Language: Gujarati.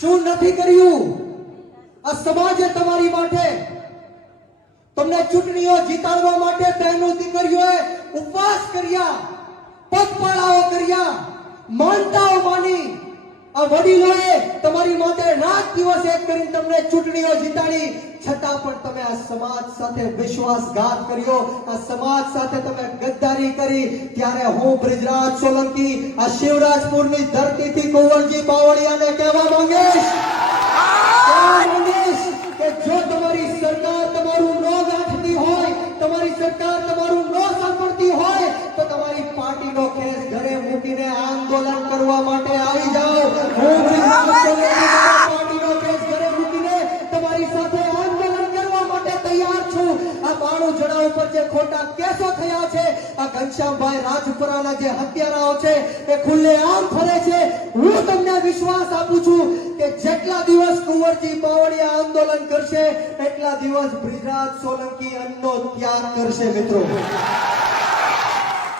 શું નથી કર્યું? આ સમાજે તમારી માટે તમને ચૂંટણીઓ જીતાડવા માટે બહેનો દીકરીઓએ ઉપવાસ કર્યા, પગપાળાઓ કર્યા, માનતાઓ માની. આ વડીલોએ તમારી માટે રાત દિવસ એક કરીને તમને ચૂંટણીઓ જીતાડી. છતાં પણ તમે આ સમાજ સાથે વિશ્વાસઘાત કર્યો. આ સમાજ સાથે તમે ગદ્દારી કરી. ત્યારે હું બ્રિજરાજ સોલંકી આ શિવરાજપુરની ધરતીથી કુંવરજી બાવળિયાને કહેવા માંગીશ સરકાર તમારું ન સાંભળતી હોય તો તમારી પાર્ટીનો કેસ ઘરે મૂકીને આંદોલન કરવા માટે આવી જાઓ. હું બ્રિજરાજ સોલંકી તમારા પાર્ટીનો કેસ ઘરે મૂકીને તમારી સાથે આંદોલન કરવા માટે તૈયાર છું. આ બાણું જણા ઉપર જે ખોટા કેસો થયા છે આ ઘનશ્યામભાઈ રાજપુરાના જે હત્યારાઓ છે એ ખુલ્લે આમ ફરે છે. હું તમને વિશ્વાસ આપું છું કે જેટલા દિવસ કુંવરજી બાવળિયા આંદોલન કરશે, એટલા દિવસ બ્રિજરાજ સોલંકી અન્નનો ત્યાગ કરશે, મિત્રો.